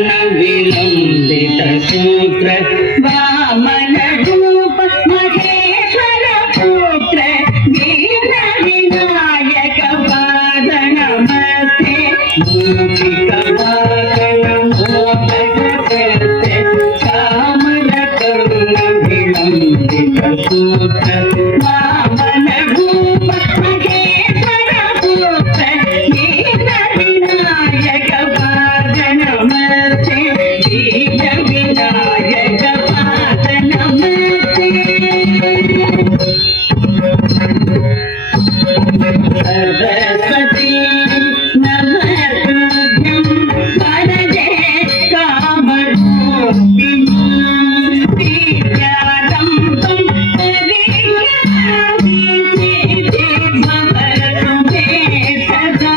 विलंबित सूत्र वामन रूप महेश्वर पुत्र दीन विनायक पाद नमस्ते मूषिक वाहन मोदक कामन करुण विलंबित सूत्र वामन रूप महेश्वर पुत्र दीन विनायक पाद नमस्ते दीन विनायक पाद नमस्ते सरस्वती नमस्तुभ्यं वरदे कामरूपिणी विद्यातं त्वं परिज्ञानि सिद्धि भवतु मे सदा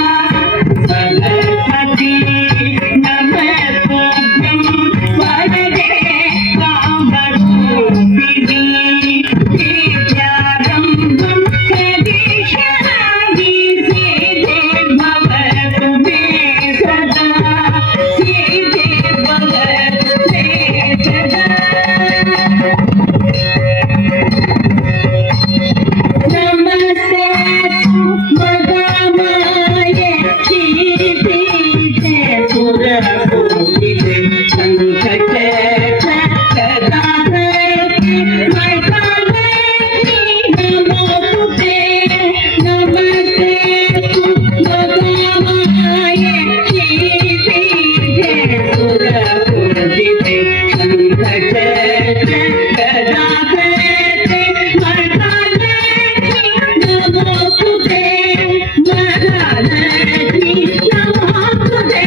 सरस्वती नमस्तुभ्यं वरदे कामरूपिणी विद्यातं त्वं परिज्ञानि सिद्धि भवतु मे सदा सिद्धि भवतु मे सदा नमस्ते मदामाय श्रीपीठे सुरपूजिते शङ्खचक्र गदाधरे मठाधरे नमोस्तुते नमस्ते मदामाय श्रीपीठे सुरपूजिते शङ्खचक्र गदाधरे मठाधरे नमोस्तुते महालक्ष्मी नमोस्तुते